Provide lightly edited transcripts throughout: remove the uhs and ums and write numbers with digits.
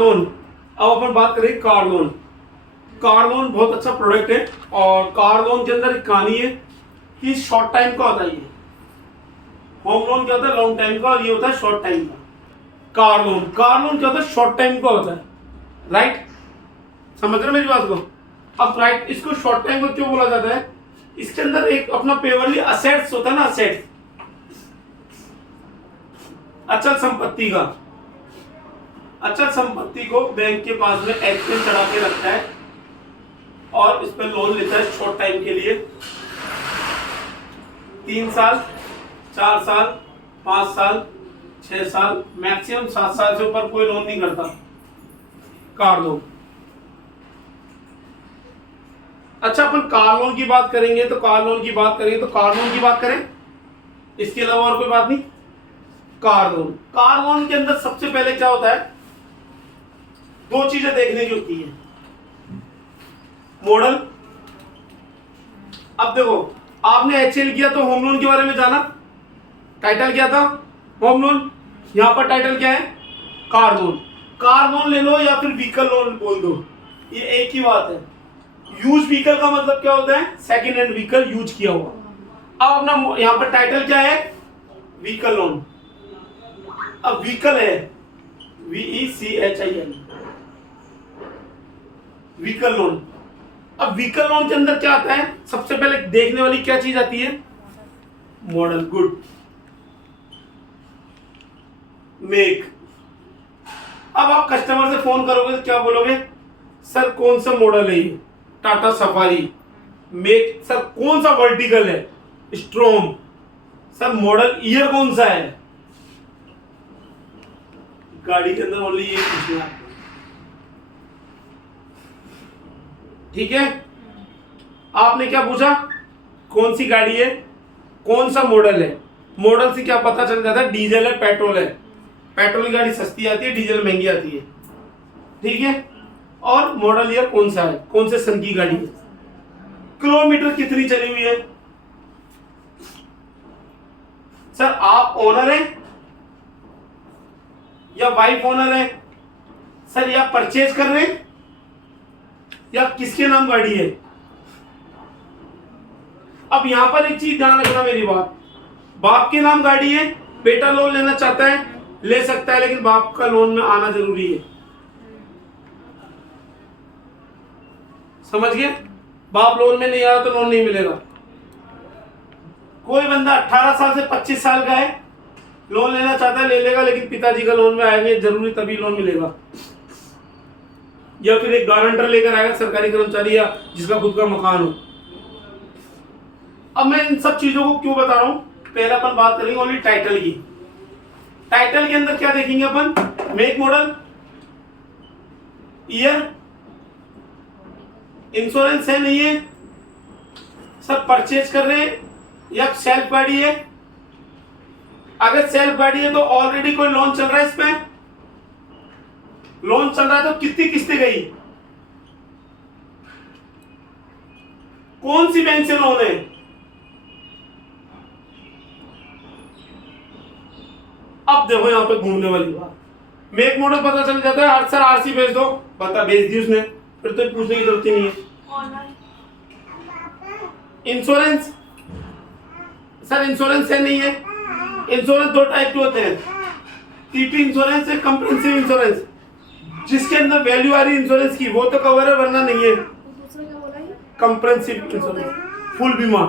Loan. अब अपन बात करें कार लोन। कार लोन बहुत अच्छा प्रोडक्ट है और कार लोन के अंदर एक कहानी है कि शॉर्ट टाइम का होता है ये। होम लोन क्या होता है लॉन्ग टाइम का और ये होता है शॉर्ट टाइम का। कार लोन क्या होता है शॉर्ट टाइम का होता है, राइट? समझ रहे मेरी बात को? अब राइट, इसको शॉर्ट टाइम को क्यों बोला जाता है? इसके अंदर एक अपना पेवरली असेट्स होता है ना, असेट्स, अचल संपत्ति का। अचल संपत्ति को बैंक के पास में एक्सचेंज चढ़ा के रखता है और इस पर लोन लेता है शॉर्ट टाइम के लिए। 3 साल, 4 साल, 5 साल, 6 साल, मैक्सिमम 7 साल से ऊपर कोई लोन नहीं करता कार लोन। अच्छा, अपन कार लोन की बात करेंगे तो कार लोन की बात करें, इसके अलावा और कोई बात नहीं। कार लोन के अंदर सबसे पहले क्या होता है, 2 चीजें देखने की होती है। मॉडल। अब देखो, आपने एचएल किया तो होम लोन के बारे में जाना, टाइटल क्या था? Home loan. यहां पर टाइटल क्या है? Car loan. कार लोन ले लो या फिर व्हीकल लोन बोल दो, ये एक ही बात है। यूज व्हीकल का मतलब क्या होता है? सेकेंड हैंड व्हीकल यूज किया हुआ। अब अपना यहां पर टाइटल क्या है? Vehicle loan. अब व्हीकल है VECHIL, व्हीकल लोन। अब व्हीकल लोन के अंदर क्या आता है? सबसे पहले देखने वाली क्या चीज आती है? मॉडल। गुड। मेक। अब आप कस्टमर से फोन करोगे तो क्या बोलोगे? सर कौन सा मॉडल है ये? टाटा सफारी। मेक। सर कौन सा वर्टिकल है? स्ट्रॉम। सर मॉडल ईयर कौन सा है? गाड़ी के अंदर ओनली ये पूछना, ठीक है? आपने क्या पूछा? कौन सी गाड़ी है, कौन सा मॉडल है? मॉडल से क्या पता चल जाता है? डीजल है, पेट्रोल है। पेट्रोल की गाड़ी सस्ती आती है, डीजल महंगी आती है, ठीक है? और मॉडल ईयर कौन सा है, कौन से सन की गाड़ी है, किलोमीटर कितनी चली हुई है। सर आप ओनर हैं या वाइफ ओनर है? सर या परचेज कर रहे हैं या किसके नाम गाड़ी है? अब यहां पर एक चीज ध्यान रखना मेरी बात, बाप के नाम गाड़ी है, बेटा लोन लेना चाहता है ले सकता है, लेकिन बाप का लोन में आना जरूरी है। समझ गए? बाप लोन में नहीं आ रहा तो लोन नहीं मिलेगा। कोई बंदा 18 साल से 25 साल का है, लोन लेना चाहता है ले लेगा, लेकिन पिताजी का लोन में आएंगे जरूरी तभी लोन मिलेगा। या फिर एक गारंटर लेकर आएगा, सरकारी कर्मचारी या जिसका खुद का मकान हो। अब मैं इन सब चीजों को क्यों बता रहा हूं? पहले अपन बात करेंगे ओनली टाइटल की। टाइटल के अंदर क्या देखेंगे अपन? मेक, मॉडल, ईयर, इंश्योरेंस है नहीं है, सब परचेज कर रहे हैं या सेल्फ गाड़ी है। अगर सेल्फ गाड़ी है तो ऑलरेडी कोई लोन चल रहा है, इस पे लोन चल रहा है तो कितनी किस्तें गई, कौन सी बैंक से लोन है। अब देखो यहां पे घूमने वाली बात, मेक मॉडल पता चल जाता है, सर आरसी भेज दो, पता भेज दी उसने, फिर तो पूछने की जरूरत ही नहीं है। इंश्योरेंस, सर इंश्योरेंस है नहीं है। इंश्योरेंस 2 टाइप के होते हैं, टीपी इंश्योरेंस है, कंप्रेहेंसिव इंश्योरेंस। जिसके अंदर वैल्यू आ रही है इंश्योरेंस की वो तो कवर है, वरना नहीं है। कंप्रेहेंसिव इंश्योरेंस, फुल बीमा।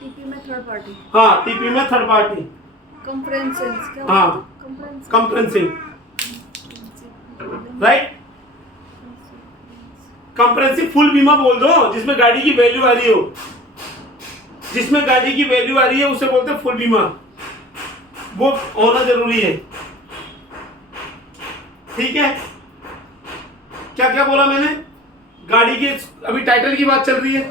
टीपी में थर्ड पार्टी। हाँ, टीपी में थर्ड पार्टी। कंप्रेहेंसिव। हाँ, कंप्रेहेंसिव, राइट। कंप्रेहेंसिव फुल बीमा बोल दो, जिसमें गाड़ी की वैल्यू आ रही हो, जिसमें गाड़ी की वैल्यू आ रही है उसे बोलते हैं फुल बीमा, वो होना जरूरी है, ठीक है? क्या क्या बोला मैंने? गाड़ी के अभी टाइटल की बात चल रही है,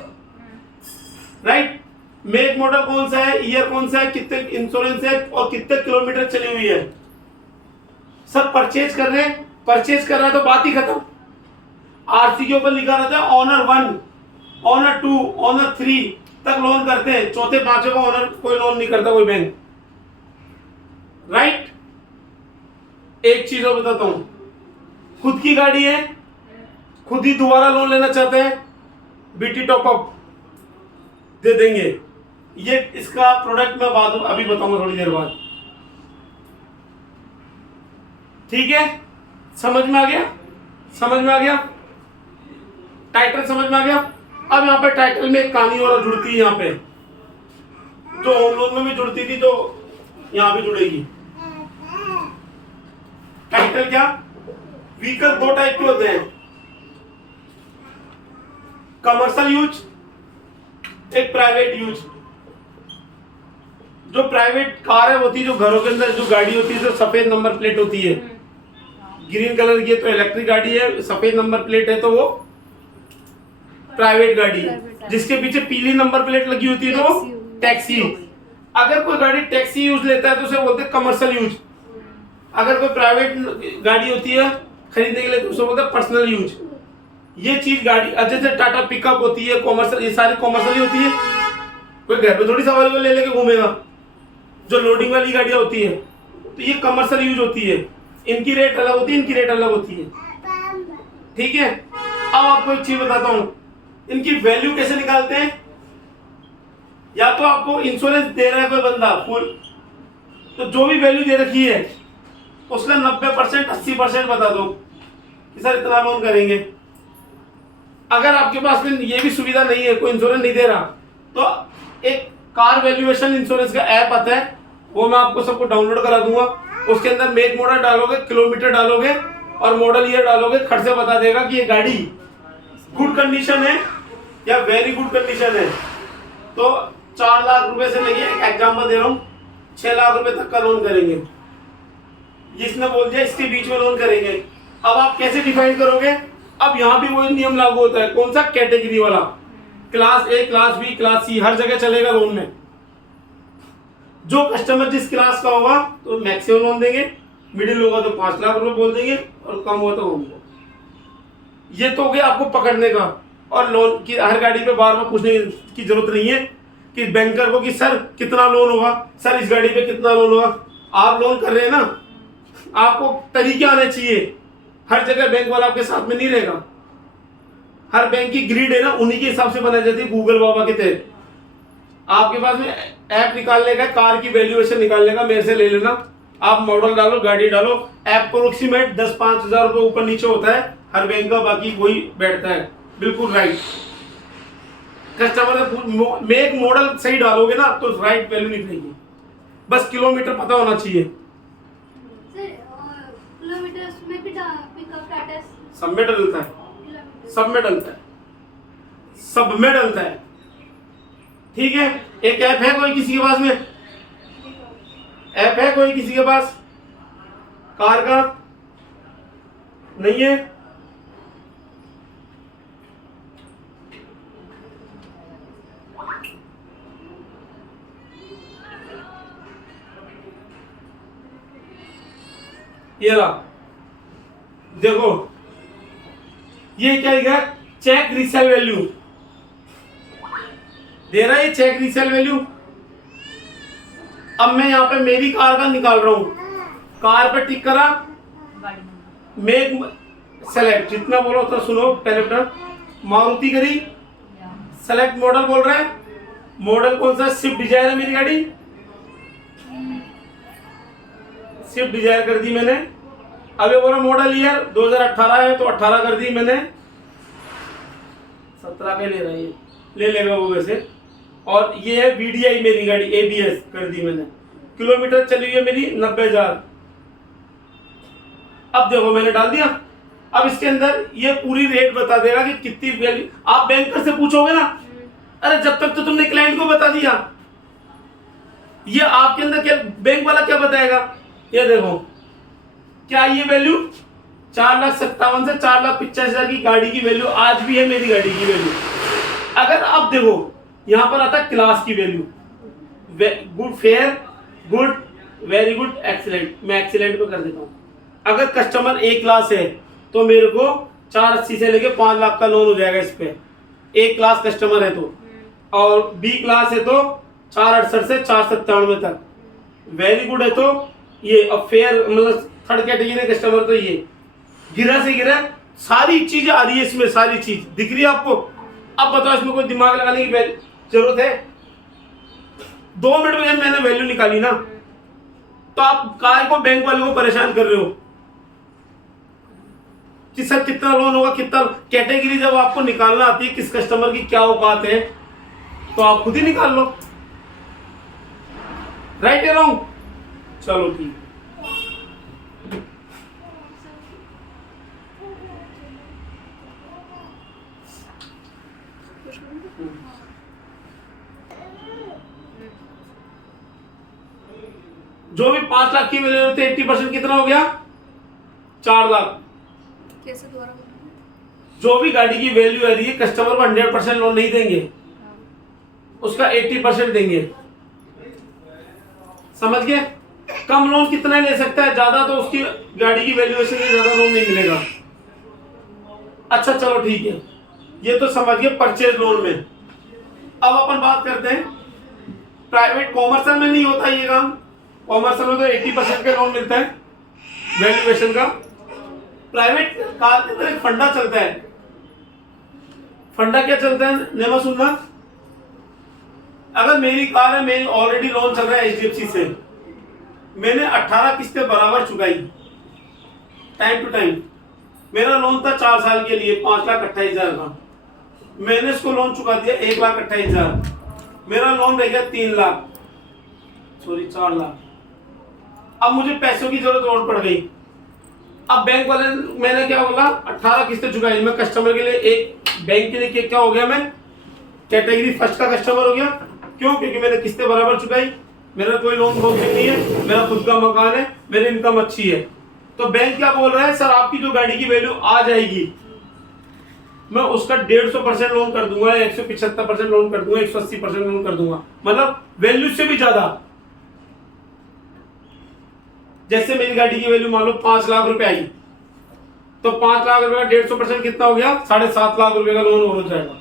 राइट? मेक मॉडल कौन सा है, ईयर कौन सा है, कितने इंश्योरेंस है और कितने किलोमीटर चली हुई है, सब परचेज कर रहे हैं। परचेज कर रहा है तो बात ही खत्म। आरसी के ऊपर लिखा रहता है ऑनर 1, ऑनर 2, ऑनर 3 तक लोन करते हैं, चौथे पांचवें का ऑनर कोई लोन नहीं करता कोई बैंक, राइट? एक चीज और बताता हूं, खुद की गाड़ी है, खुद ही दोबारा लोन लेना चाहते हैं, बीटी टॉप अप दे देंगे। ये इसका प्रोडक्ट मैं बाद अभी बताऊंगा थोड़ी देर बाद। ठीक है, समझ में आ गया? समझ में आ गया? टाइटल समझ में आ गया? अब यहाँ पे टाइटल में एक कहानी और जुड़ती है, यहाँ पे जो होम लोन में भी जुड़ती थी तो यहाँ भी जुड़ेगी। टाइटल क्या? व्हीकल दो टाइप के होते हैं, कमर्शियल यूज, एक प्राइवेट यूज। जो प्राइवेट कार है होती है, जो घरों के अंदर जो गाड़ी होती है, जो सफेद नंबर प्लेट होती है, ग्रीन कलर की है तो इलेक्ट्रिक गाड़ी है, सफेद नंबर प्लेट है तो वो प्राइवेट गाड़ी है। जिसके पीछे पीली नंबर प्लेट लगी होती है तो वो टैक्सी। अगर कोई गाड़ी टैक्सी यूज लेता है तो उसे बोलते हैं कमर्शियल यूज। अगर कोई प्राइवेट गाड़ी होती है खरीदने के लिए तो उसे बोलते हैं पर्सनल यूज। ये चीज गाड़ी जैसे टाटा पिकअप होती है, कॉमर्शियल, ये सारी कॉमर्शियल ही होती है। कोई घर पे थोड़ी सवारी को ले लेके घूमेगा। जो लोडिंग वाली गाड़ियां होती है तो ये कमर्शियल यूज होती है, इनकी रेट अलग होती है, इनकी रेट अलग होती है। ठीक है, अब आपको एक चीज बताता हूं, इनकी वैल्यू कैसे निकालते हैं। या तो आपको इंश्योरेंस दे रहा है कोई बंदा फुल, तो जो भी वैल्यू दे रखी है उसका 90% 80% बता दो कि सर इतना लोन करेंगे। अगर आपके पास में ये भी सुविधा नहीं है, कोई इंश्योरेंस नहीं दे रहा, तो एक कार वैल्यूएशन इंश्योरेंस का ऐप आता है, वो मैं आपको सबको डाउनलोड करा दूंगा। उसके अंदर मेक मॉडल डालोगे, किलोमीटर डालोगे और मॉडल ईयर डालोगे, खट से बता देगा कि ये गाड़ी गुड कंडीशन है या वेरी गुड कंडीशन है। तो 4 लाख रुपए से लेके, एक एग्जाम्पल दे रहा हूँ, 6 लाख रुपए तक का लोन करेंगे। जिसने बोल दिया इसके बीच में लोन करेंगे। अब आप कैसे डिफाइन करोगे? अब यहाँ भी वही नियम लागू होता है। कौन सा? कैटेगरी वाला। Class A, class B, class C, हर जगह चलेगा लोन में। जो कस्टमर जिस क्लास का होगा तो मैक्सिमम लोन देंगे, मिडिल होगा तो 5 लाख रुपए बोल देंगे और कम होगा तो होगा। ये तो हो गया आपको पकड़ने का। और लोन की हर गाड़ी पे बार बार पूछने की जरूरत नहीं है कि बैंकर को कि सर कितना लोन होगा, सर इस गाड़ी पे कितना लोन होगा। आप लोन कर रहे हैं ना, आपको तरीके आने चाहिए। हर जगह बैंक वाला आपके साथ में नहीं रहेगा। हर बैंक की ग्रिड है ना, उन्हीं के हिसाब से बनाई जाती है, गूगल बाबा के तहत। आपके पास में ऐप निकालने का, कार की वैल्यूएशन निकालने का, मेरे से ले लेना। आप मॉडल डालो, गाड़ी डालो, अप्रोक्सीमेट 10-5 हजार रुपये ऊपर नीचे होता है हर बैंक का, बाकी वही बैठता है। बिल्कुल राइट। कस्टमर का मेक मॉडल सही डालोगे ना तो राइट वैल्यू निकलेगी। बस किलोमीटर पता होना चाहिए। किलोमीटर में भी पिकअप टाटा सब में डलता है, सब में डलता है, सब में डलता है। ठीक है, एक ऐप है कोई किसी के पास में? ऐप है कोई किसी के पास कार का? नहीं है। ये रहा, देखो ये क्या लिखा है? चेक रीसेल वैल्यू दे रहा है, ये चेक रीसेल वैल्यू। अब मैं यहाँ पे मेरी कार का निकाल रहा हूं। कार पे टिक करा, मेक सेलेक्ट, जितना बोलो उतना सुनो। पहले बटन मारुति करी, सेलेक्ट मॉडल बोल रहा है। मॉडल कौन सा? स्विफ्ट डिजायर है मेरी गाड़ी, स्विफ्ट डिजायर कर दी मैंने। अब ये बोला मॉडल ईयर 2018 है तो 18 कर दी मैंने। 17 का ले रहा है, ले लेगा वो वैसे। और ये है VDI मेरी गाड़ी, ABS कर दी मैंने। किलोमीटर चली हुई है मेरी 90,000। अब देखो मैंने डाल दिया। अब इसके अंदर ये पूरी रेट बता देगा कि कितनी वैल्यू। आप बैंकर से पूछोगे ना, अरे जब तक तो तुमने क्लाइंट को बता दिया, ये आपके अंदर क्या बैंक वाला क्या बताएगा? ये देखो क्या ये वैल्यू 4,57,000 से 4,85,000 की गाड़ी की वैल्यू आज भी है मेरी गाड़ी की वैल्यू। अगर आप देखो यहां पर आता है क्लास की value, good, fair, good, very good, excellent. मैं एक्सीलेंट पे कर देता हूं। अगर कस्टमर A क्लास है तो मेरे को 480 से लेके 5 लाख का लोन हो जाएगा इस पे, A क्लास कस्टमर है तो। और B क्लास है तो 468 से 497 तक। वेरी गुड है तो ये, अब फेयर मतलब थर्ड कैटेगरी कस्टमर तो ये गिरा से गिरा, सारी चीज आ रही है इसमें, सारी चीज दिख रही है आपको। अब बताओ इसमें कोई दिमाग लगाने की जरूरत है? 2 मिनट में मैंने वैल्यू निकाली ना, तो आप काय को बैंक वाले को परेशान कर रहे हो कि सर कितना लोन होगा, कितना कैटेगरी जब आपको निकालना आती है किस कस्टमर की क्या औकात है, तो आप खुद ही निकाल लो। राइट या रॉन्ग? चलो ठीक। जो भी 5 लाख की वैल्यू होती है 80% कितना हो गया? 4 लाख। कैसे दोबारा बोलेंगे? जो भी गाड़ी की वैल्यू आ रही है कस्टमर को 100% लोन नहीं देंगे, उसका 80% देंगे। समझ गए? कम लोन कितना ले सकता है, ज्यादा तो उसकी गाड़ी की वैल्यूएशन से ज्यादा लोन नहीं मिलेगा। अच्छा चलो ठीक है, ये तो समझ गए परचेज लोन में। अब अपन बात करते हैं प्राइवेट कॉमर्शियल में नहीं होता ये काम। कॉमर्शियल में तो 80% का लोन मिलता है वैल्यूएशन का। प्राइवेट कार के अंदर एक फंडा चलता है। फंडा क्या चलता है, नेमा सुनना। अगर मेरी कार है, मेरी ऑलरेडी लोन चल रहा है HDFC से, मैंने 18 किस्तें बराबर चुकाई टाइम टू टाइम। मेरा लोन था 4 साल के लिए 5,28,000 का, मैंने इसको लोन चुका दिया 1,28,000, मेरा लोन रह गया 3 लाख, सॉरी 4 लाख। अब मुझे पैसों की जरूरत और पड़ गई। अब बैंक वाले, मैंने क्या बोला, 18 किस्तें चुकाई। मैं कस्टमर के लिए, एक बैंक के लिए क्या हो गया, मैं कैटेगरी फर्स्ट का कस्टमर हो गया। क्यों? क्योंकि मैंने किस्तें बराबर चुकाई, मेरा कोई लोन वोन नहीं है, मेरा खुद का मकान है, मेरी इनकम अच्छी है। तो बैंक क्या बोल रहा है, सर आपकी जो गाड़ी की वैल्यू आ जाएगी मैं उसका 150% लोन कर दूंगा, 175% लोन कर दूंगा, 180% लोन कर दूंगा, मतलब वैल्यू से भी ज्यादा। जैसे मेरी गाड़ी की वैल्यू मान लो 5 लाख रुपए आई, तो 5 लाख रुपए का 150% कितना हो गया, 7.5 लाख रुपए का लोन हो जाएगा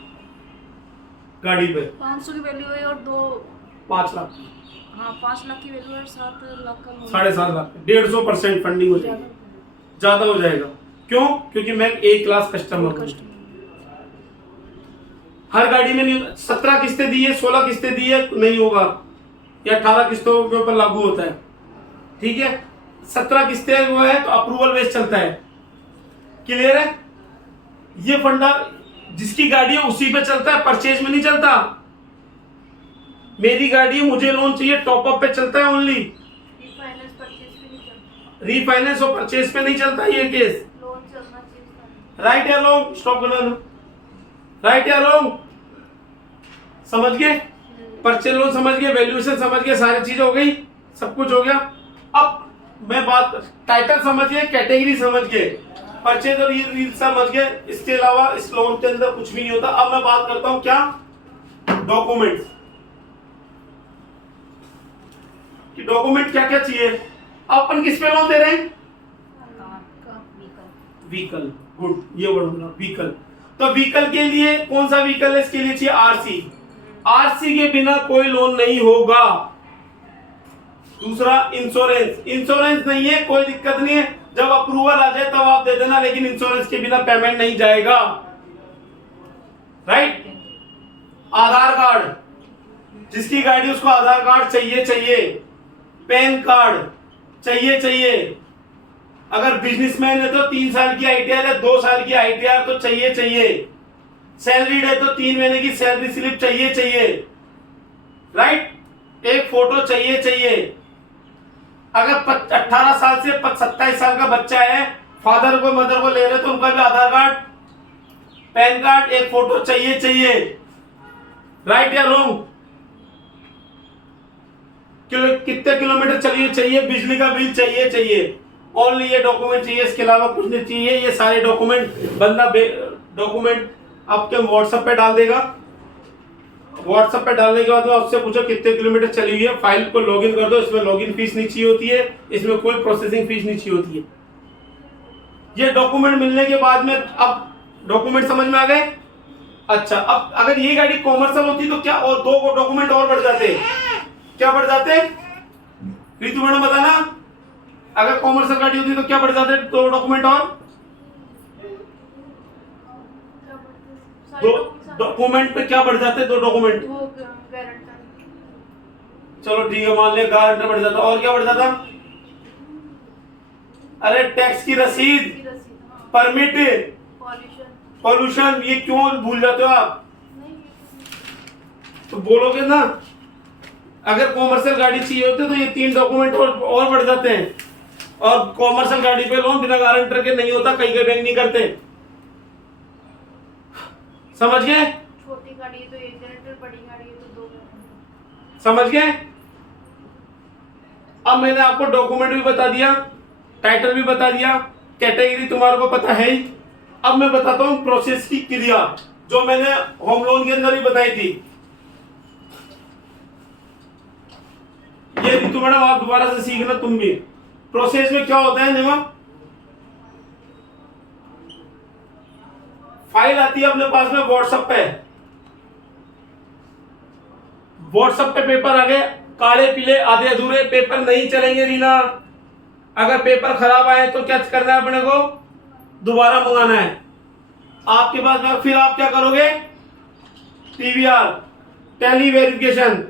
गाड़ी पे। 500 की वैल्यू है और 5 लाख, हाँ 5 लाख की वैल्यू है, 7 लाख का लोन। 7.5 लाख, 150% फंडिंग हो जाएगी, ज्यादा हो जाएगा। क्यों? क्योंकि मैं एक क्लास कस्टमर हूं। हर गाड़ी में नहीं, 17 किस्तें दी है, 16 किस्तें दी है, नहीं होगा, या 18 किस्तों के ऊपर लागू होता है। ठीक है, 17 किस्तें हुआ है तो अप्रूवल बेस चलता है। क्लियर है? ये फंडा जिसकी गाड़ी है उसी पे चलता है, परचेज में नहीं चलता। मेरी गाड़ी है, मुझे लोन चाहिए, टॉप अप पे चलता है ओनली। रिफाइनेंस परचेज पे नहीं चलता, रीफाइनेंस और परचेज पे नहीं चलता ये केस। लोन चलना चाहिए। राइट या रॉन्ग? स्टॉप करना, राइट या रॉन्ग? समझ गए? परचेज लोन समझ गए, वैल्यूएशन समझ गए, सारी चीजें हो गई, सब कुछ हो गया। अब मैं बात, टाइटल समझ गए, कैटेगरी समझ गए, परचेज और ये रील समझ गए, इसके अलावा इस लोन के अंदर कुछ भी नहीं होता। अब मैं बात करता हूं क्या, डॉक्यूमेंट्स कि डॉक्यूमेंट क्या क्या चाहिए। अब अपन किस पे लोन दे रहे हैं? व्हीकल, गुड, ये वर्ड बोला, व्हीकल। तो व्हीकल के लिए कौन सा व्हीकल है, इसके लिए चाहिए आरसी। आरसी के बिना कोई लोन नहीं होगा। दूसरा इंश्योरेंस, इंश्योरेंस नहीं है कोई दिक्कत नहीं है, जब अप्रूवल आ जाए तब आप दे देना, लेकिन इंश्योरेंस के बिना पेमेंट नहीं जाएगा। राइट? आधार कार्ड, जिसकी गाड़ी उसको आधार कार्ड चाहिए। पैन कार्ड चाहिए। अगर बिजनेसमैन है तो 3 साल की ITR है, 2 साल की ITR तो चाहिए। सैलरीड है तो 3 महीने की सैलरी स्लिप चाहिए। राइट? एक फोटो चाहिए। अगर 18 साल से 27 साल का बच्चा है, फादर को मदर को ले रहे तो उनका भी आधार कार्ड, पैन कार्ड, एक फोटो चाहिए। राइट या रॉन्ग? कितने किलोमीटर चाहिए, बिजली का बिल चाहिए। ओनली ये डॉक्यूमेंट चाहिए, इसके अलावा कुछ नहीं चाहिए। ये सारे डॉक्यूमेंट बंदा डॉक्यूमेंट आपके व्हाट्सएप पे डाल देगा। व्हाट्सएप पे डालने के बाद में आपसे पूछो कितने किलोमीटर चली हुई है, फाइल को लॉगिन कर दो। इसमें लॉगिन फीस नहीं चाहिए होती है, इसमें कोई प्रोसेसिंग फीस नहीं चाहिए होती है। ये डॉक्यूमेंट मिलने के बाद में, अब डॉक्यूमेंट समझ में आ गए? अच्छा, अब अगर ये गाड़ी कॉमर्शियल होती तो क्या और 2 डॉक्यूमेंट और बढ़ जाते? क्या बढ़ जाते? रितु मैडम बताना, अगर कॉमर्शियल गाड़ी होती तो क्या बढ़ जाते 2 डॉक्यूमेंट और? दो डॉक्यूमेंट पे क्या बढ़ जाते हैं? दो डॉक्यूमेंट। वो गारंटर, चलो ठीक है, मान लिया गारंटर बढ़ जाता। और क्या बढ़ जाता? अरे टैक्स की रसीद, की रसीद, हाँ, परमिट, पॉल्यूशन। पॉल्यूशन। ये क्यों भूल जाते हो आप? नहीं, तो बोलोगे ना, अगर कॉमर्शियल गाड़ी चाहिए होती तो ये 3 डॉक्यूमेंट और बढ़ जाते हैं। और कॉमर्शियल गाड़ी पे लोन बिना गारंटर के नहीं होता, कई बैंक नहीं करते। समझ गए? छोटी गाड़ी है तो एक गारंटर, बड़ी गाड़ी है तो 2 गारंटर। समझ गए? अब मैंने आपको डॉक्यूमेंट भी बता दिया, टाइटल भी बता दिया, कैटेगरी तुम्हारे को पता है ही। अब मैं बताता हूं प्रोसेस की क्रिया, जो मैंने होम लोन के अंदर भी बताई थी। ये रितु मैडम आप दोबारा से सीखना तुम भी। प्रोसेस में क्या होता है निमा, फाइल आती है अपने पास में व्हाट्सएप पे, व्हाट्सएप पे पेपर आ गए, काले पीले आधे अधूरे पेपर नहीं चलेंगे रीना। अगर पेपर खराब आए तो क्या करना है अपने को? दोबारा मंगाना है आपके पास में। फिर आप क्या करोगे? TVR, tele verification.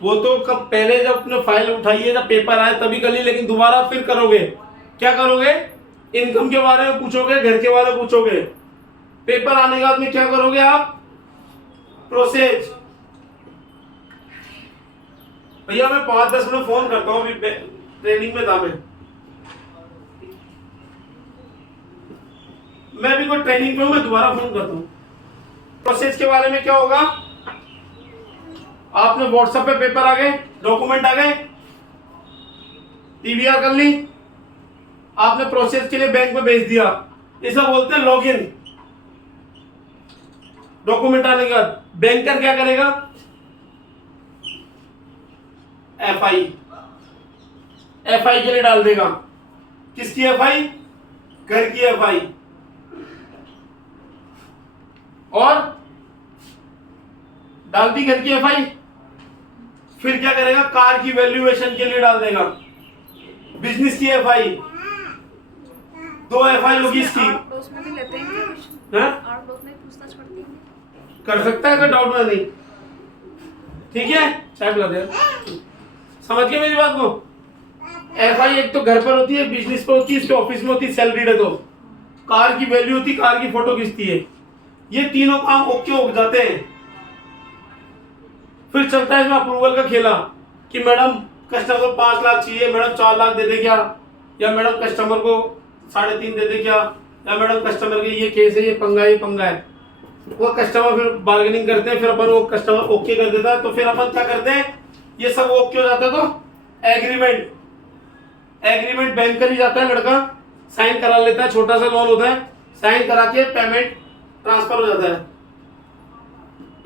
वो तो कब पहले जब अपने फाइल उठाइए, जब पेपर आए तभी कर ली, लेकिन दोबारा फिर करोगे। क्या करोगे? इनकम के बारे में पूछोगे, घर के बारे में पूछोगे। पेपर आने के बाद में क्या करोगे आप? प्रोसेस। भैया मैं 5-10 मिनट फोन करता हूँ, अभी ट्रेनिंग में था मैं भी कोई ट्रेनिंग पे हूँ, मैं दोबारा फोन करता हूँ। प्रोसेस के बारे में क्या होगा? आपने व्हाट्सएप पे पेपर आ गए, डॉक्यूमेंट आ गए, टीवीआर कर ली, आपने प्रोसेस के लिए बैंक में भेज दिया। इसे बोलते हैं लॉगिन। डॉक्यूमेंट आने के बाद बैंकर क्या करेगा? एफआई, एफआई के लिए डाल देगा। किसकी एफआई? घर की एफआई। और डाल दी घर की एफआई। फिर क्या करेगा? कार की वैल्यूएशन के लिए डाल देगा। बिजनेस की एफआई, 2 एफआई होगी इसकी। आउटडोर्स में भी लेते हैं क्या कुछ? हैं? आउटडोर्स में पूछताछ पड़ती है? कर सकता है, कोई डाउट में नहीं। ठीक है, चाय पिला दे। समझ गए मेरी बात को? एफआई एक तो घर पर होती है, बिजनेस पर होती है, इसके ऑफिस में होती है, सैलरीड है तो। कार की वैल्यू होती है, कार की फोटो खींचती है। ये तीनों काम ओके हो जाते हैं। फिर चलता है इसमें अप्रूवल का खेला कि मैडम कस्टमर को 5 लाख चाहिए, मैडम 4 लाख दे दे क्या, या मैडम कस्टमर को 3.5 दे दे क्या, या मैडम कस्टमर के ये केस है, ये पंगा है। वो कस्टमर फिर बार्गेनिंग करते हैं, फिर अपन वो कस्टमर ओके कर देता है। तो फिर अपन क्या करते हैं? ये सब ओके हो जाता है तो एग्रीमेंट बैंक ही जाता है, लड़का साइन करा लेता है। छोटा सा लोन होता है, साइन करा के पेमेंट ट्रांसफर हो जाता है।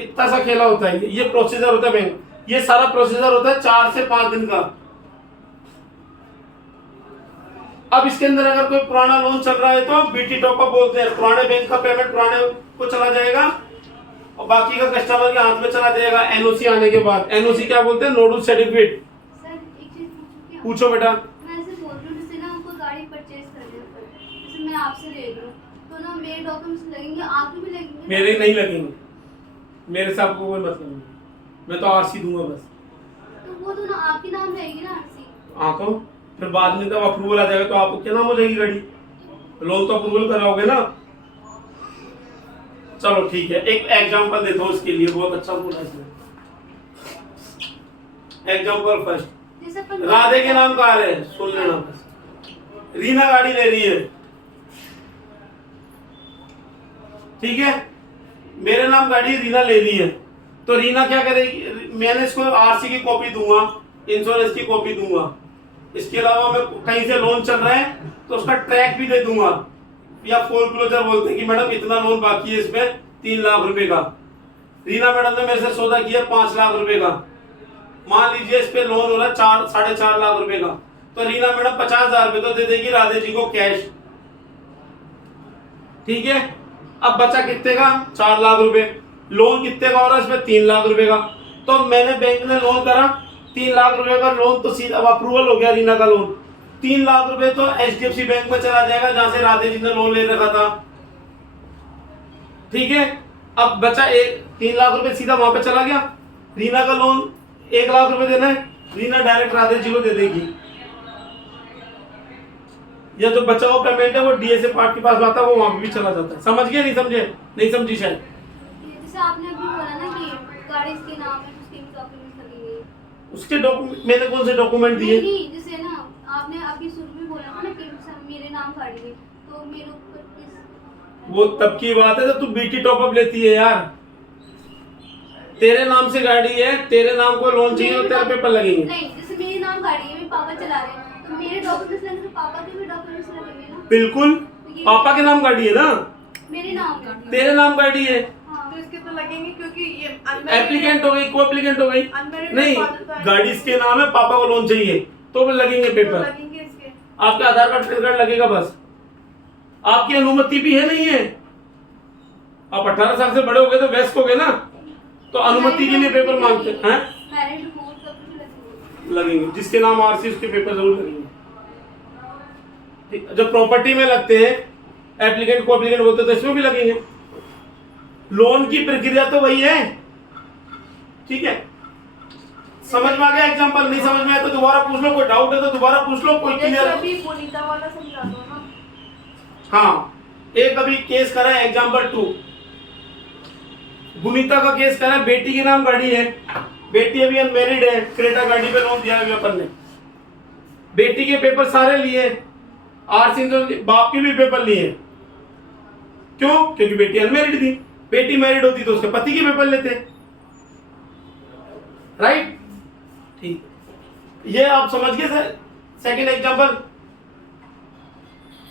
इतना सा खेला होता है। ये प्रोसीजर होता है बैंक। ये सारा प्रोसीजर होता है 4 से 5 दिन का। अब इसके अंदर अगर कोई पुराना लोन चल रहा है तो बीटी टॉपअप बोलते हैं। पुराने बैंक का पेमेंट पुराने को चला जाएगा और बाकी का कस्टमर के हाथ में चला जाएगा एनओसी आने के बाद। एनओसी क्या बोलते हैं? Nodal certificate. सर एक चीज पूछूं क्या? पूछो बेटा। मैं ऐसे बोल रही हूँ, जैसे ना हमको गाड़ी परचेज करने पर, जैसे मैं आपसे ले लूँ तो ना मेरे डॉक्यूमेंट्स लगेंगे, आपके भी लगेंगे? मेरे नहीं लगेंगे, मेरे से आपको कोई मतलब नहीं। मैं तो आरसी दूंगा बस। तो वो तो ना आपके नाम रहेगी ना आरसी? हाँ तो फिर बाद में जब अप्रूवल आ जाएगा तो आपको क्या नाम हो जाएगी गाड़ी? लोन तो अप्रूवल कराओगे ना। चलो ठीक है, एक एग्जांपल देता हूँ इसके लिए। बहुत अच्छा बोला इसने। एग्जांपल फर्स्ट, जैसे अपन राधे के नाम कार है, सुन लेना बस। रीना गाड़ी ले रही है, ठीक है, मेरे नाम गाड़ी रीना ले रही है। तो रीना क्या करेगी? मैंने इसको आरसी की कॉपी दूंगा, इंश्योरेंस की कॉपी दूंगा। इसके अलावा मैं कहीं से लोन चल रहा है तो उसका ट्रैक भी दे दूंगा, या फोरक्लोजर बोलते हैं कि मैडम इतना लोन बाकी है इसमें 3 लाख रुपए का। रीना मैडम ने मेरे से सौदा किया 5 लाख रुपए का। मान लीजिए इस पे लोन हो रहा है 4-4.5 लाख रुपए का। तो रीना मैडम 50,000 रुपए तो दे देगी राधे जी को कैश, ठीक है। अब बचा कितने का? 4 लाख रुपए। लोन कितने का हो रहा है इसमें? 3 लाख रुपए का। तो मैंने बैंक ने लोन करा 3 लाख रुपए का लोन, तो सीधा अब अप्रूवल हो गया रीना का लोन। 3 लाख रुपए तो HDFC बैंक में चला जाएगा जहां से राधे जी ने लोन ले रखा था, ठीक है। अब बचा 3 लाख रुपए सीधा वहां पे चला गया। रीना का लोन 1 लाख रुपए देना है, रीना डायरेक्ट राधे जी को दे देगी। या जो बचा हुआ पेमेंट है वो DSA पार्ट के पास आता है, वो वहां पे भी चला जाता है। समझ गए? नहीं समझे? नहीं समझी शायद। जैसे आपने अभी बोला ना कि गाड़ी इसके नाम है, उसके भी डॉक्यूमेंट्स लगेंगे। उसके डॉक्यूमेंट मैंने कौन से डॉक्यूमेंट दिए? नहीं, जैसे ना आपने अभी शुरू में बोला था ना कि मेरे नाम गाड़ी है, तो मेरे ऊपर किस वो तब की बात है जब तू BT टॉपअप लेती है यार। तेरे नाम से गाड़ी है, तेरे नाम को लोन चाहिए तो तेरे पेपर लगेंगे। नहीं, जैसे मेरे नाम गाड़ी है, मेरे पापा चला रहे हैं, तो मेरे डॉक्यूमेंट्स लगेंगे, तो पापा के भी डॉक्यूमेंट्स लगेंगे ना। बिल्कुल, पापा के नाम गाड़ी है ना, मेरे नाम है। तेरे नाम गाड़ी है। हाँ, तो इसके तो लगेंगे क्योंकि ये एप्लीकेंट हो गई, को एप्लीकेंट हो गई। Unmarried नहीं, father तो है। गाड़ी इसके नाम है, पापा को लोन चाहिए तो लगेंगे तो पेपर। लगेंगे इसके। आपके आधार कार्ड पैन कार्ड लगेगा बस। आपकी अनुमति भी है नहीं है? आप 18 साल से बड़े हो गए तो वयस्क हो गए ना, तो अनुमति के लिए पेपर मांगते हैं। मैरिज हो तब भी लगेंगे। लगेंगे, जिसके नाम RC उसके पेपर जरूर लगेंगे। ठीक, जब प्रॉपर्टी में लगते हैं एप्लीकेंट को एप्लीकेंट बोलते हैं तो इसमें भी लगेंगे। लोन की प्रक्रिया तो वही है, ठीक है। समझ में आ गया एग्जांपल? नहीं समझ में आया तो दोबारा पूछ लो, कोई डाउट है तो दोबारा पूछ लो, कोई जैसे क्लियर। अभी पुनीता वाला समझा दो ना। हाँ, एक अभी केस करा है एग्जांपल 2, गुनीता का केस करा है। बेटी के नाम गाड़ी है, बेटी अभी अनमेरिड है, क्रेटा गाड़ी पे लोन दिया है अपन ने। बेटी के पेपर सारे लिए, RC तो बाप के भी पेपर लिए। क्यों? क्योंकि बेटी अनमेरिड थी। बेटी मैरिड होती तो उसके पति के पेपर लेते, राइट? ठीक, ये आप समझ गए सर। सेकंड एग्जांपल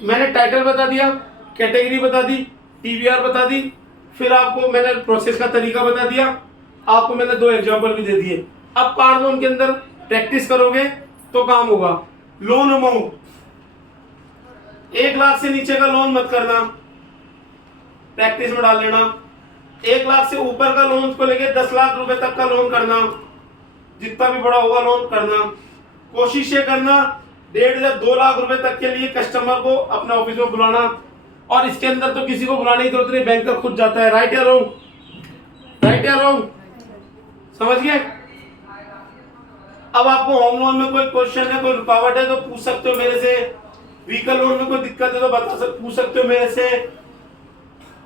मैंने टाइटल बता दिया, कैटेगरी बता दी, TBR बता दी, फिर आपको मैंने प्रोसेस का तरीका बता दिया, आपको मैंने 2 एग्जांपल भी दे दिए। अब कार लोन के अंदर प्रैक्टिस करोगे तो काम होगा। लोन अमाउंट 1 लाख से नीचे का लोन मत करना, प्रैक्टिस में डाल लेना। 1 लाख से ऊपर का लोन को लेके 10 लाख रुपए तक का लोन करना, जितना भी बड़ा होगा लोन करना। कोशिश ये करना 1.5 या 2 लाख रुपए तक के लिए कस्टमर को अपने ऑफिस में बुलाना, और इसके अंदर तो किसी को बुलाने की जरूरत नहीं, बैंकर खुद जाता है। राइट या रॉन्ग? राइट या रॉन्ग? समझ गए? अब आपको होम लोन में कोई क्वेश्चन है, कोई रुकावट है तो पूछ सकते हो मेरे से। व्हीकल लोन में कोई दिक्कत है तो पूछ सकते हो मेरे से।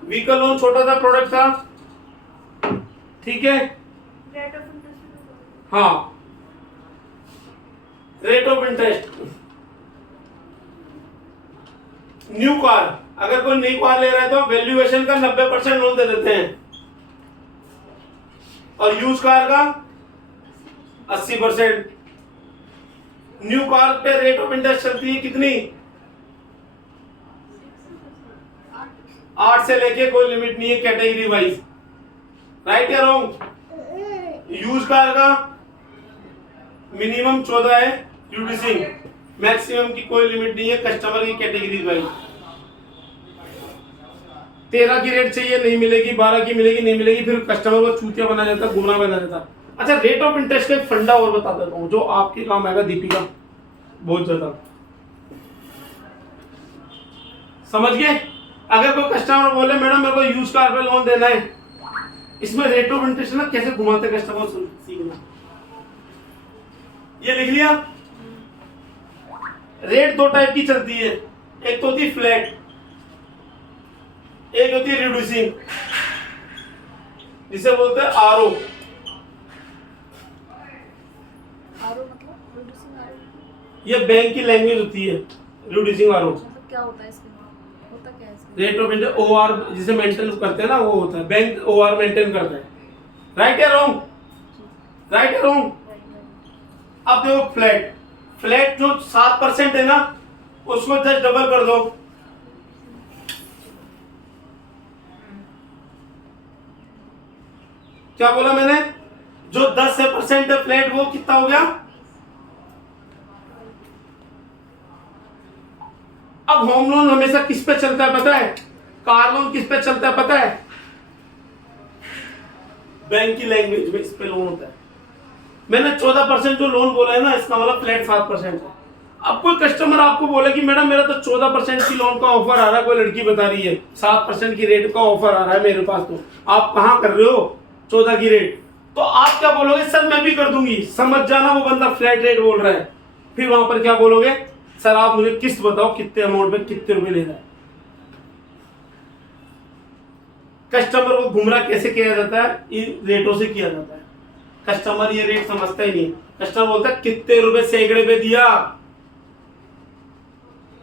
व्हीकल लोन छोटा सा प्रोडक्ट था, ठीक है। Rate of interest. हाँ, rate of interest. New car, अगर कोई नई कार ले रहा है तो वैल्यूएशन का 90% लोन दे देते हैं, और यूज कार का 80%। न्यू कार पे रेट ऑफ इंटरेस्ट चलती है कितनी? 8 से लेके कोई लिमिट नहीं है कैटेगरी वाइज। राइट या रॉन्ग? यूज कार का मिनिमम 14 है, रिड्यूसिंग, मैक्सिमम की कोई लिमिट नहीं है कस्टमर की कैटेगरी वाइज। 13 की रेट चाहिए नहीं मिलेगी, 12 की मिलेगी नहीं मिलेगी, फिर कस्टमर को चूतिया बना देता, गुमराह बना देता। अच्छा, रेट ऑफ इंटरेस्ट का एक फंडा और बता देता हूँ जो आपके काम आएगा दीपिका, बहुत ज्यादा। समझ गए? अगर कोई कस्टमर बोले मैडम मेरे को यूज कार पे लोन देना है, इसमें रेट ऑफ इंटरेस्ट ना कैसे घुमाते कस्टमर सीखना। ये लिख लिया। रेट 2 टाइप की चलती है, एक तो होती है फ्लैट, एक होती है रिड्यूसिंग, जिसे बोलते हैं RO। मतलब रिड्यूसिंग आर ये बैंक की लैंग्वेज होती है, रिड्यूसिंग RO। मतलब क्या होता है इसके बाद? होता क्या है इसके? रेट ऑफ इंटरेस्ट OR जिसे मेंटेन करते हैं ना, वो होता है, बैंक OR मेंटेन करता है। राइट या रॉन्ग? राइट या रॉन्ग? अब देखो फ्लैट, फ्लैट जो 7% है ना, उसको जस्ट डबल कर दो, क्या बोला मैंने? जो 10% है फ्लैट वो कितना हो गया? अब होम लोन हमेशा किस पे चलता है पता है? कार लोन किस पे चलता है पता है? बैंक की लैंग्वेज में इस पे लोन होता है। मैंने 14% जो लोन बोला है ना, इसका मतलब फ्लैट 7% है। अब कोई कस्टमर आपको बोले कि मैडम मेरा तो 14% की लोन का ऑफर आ रहा है, कोई लड़की बता रही है 7% की रेट का ऑफर आ रहा है मेरे पास, तो आप कहाँ कर रहे हो 14 की रेट, तो आप क्या बोलोगे? सर मैं भी कर दूंगी। समझ जाना वो बंदा फ्लैट रेट बोल रहा है। फिर वहां पर क्या बोलोगे? सर आप मुझे किस्त बताओ कितने अमाउंट पे कितने रुपए ले रहा है। कस्टमर को गुमराह कैसे किया जाता है? इन रेटों से किया जाता है। कस्टमर ये रेट समझता ही नहीं। कस्टमर बोलता है कितने रुपए सैकड़े पे दिया।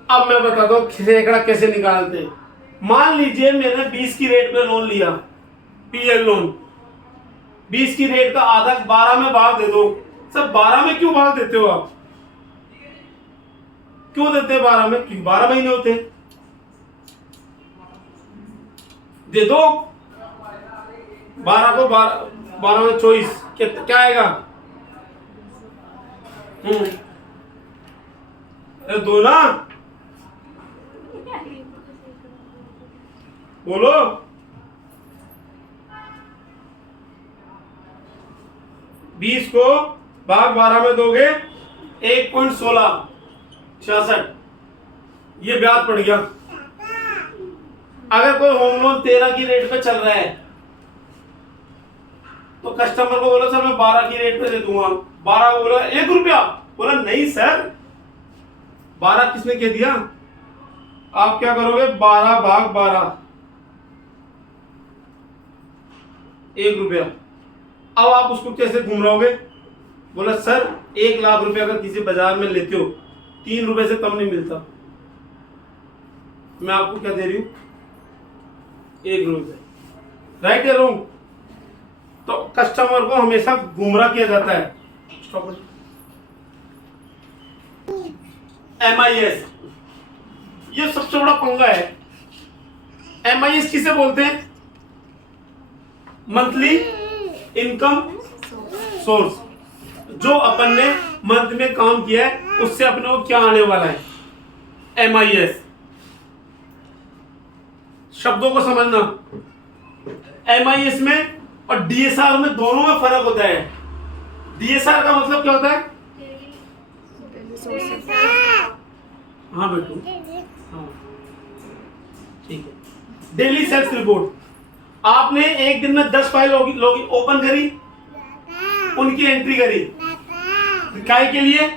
अब मैं बताता हूँ सैकड़ा कैसे निकालते हैं। मान लीजिए मैंने 20 की रेट पे लोन लिया, पीएल लोन, 20 की रेट का आधा 12 में भाग दे दो। सर 12 में क्यों भाग देते हो आप? क्यों देते हैं 12 में? क्योंकि 12 महीने होते हैं। दे दो 12 को 12 में 24 क्या आएगा? दो ना, बोलो। बीस को भाग 12 में दोगे 1.1666, ये ब्याज पड़ गया। अगर कोई होम लोन 13 की रेट पे चल रहा है तो कस्टमर को बोला सर मैं 12 की रेट पे दे दूंगा। 12 बोला 1 रुपया, बोला नहीं सर 12 किसने कह दिया? आप क्या करोगे? 12 भाग 12, 1 रुपया। अब आप उसको कैसे घुमराओगे? बोला सर 1 लाख रुपया अगर किसी बाजार में लेते हो 3 रुपए से कम नहीं मिलता, मैं आपको क्या दे रही हूं? 1 रुपये। राइट या रॉन्ग? तो कस्टमर को हमेशा गुमराह किया जाता है। MIS, ये सबसे बड़ा पंगा है। MIS किसे बोलते हैं? Monthly income source. जो अपन ने मंथ में काम किया है उससे अपने को क्या आने वाला है? MIS। शब्दों को समझना। MIS में और DSR में दोनों में फर्क होता है। DSR का मतलब क्या होता है? हाँ बेटू, हाँ ठीक है। Daily sales report. आपने एक दिन में 10 फाइल ओपन करी, उनकी एंट्री करी, काय के लिए?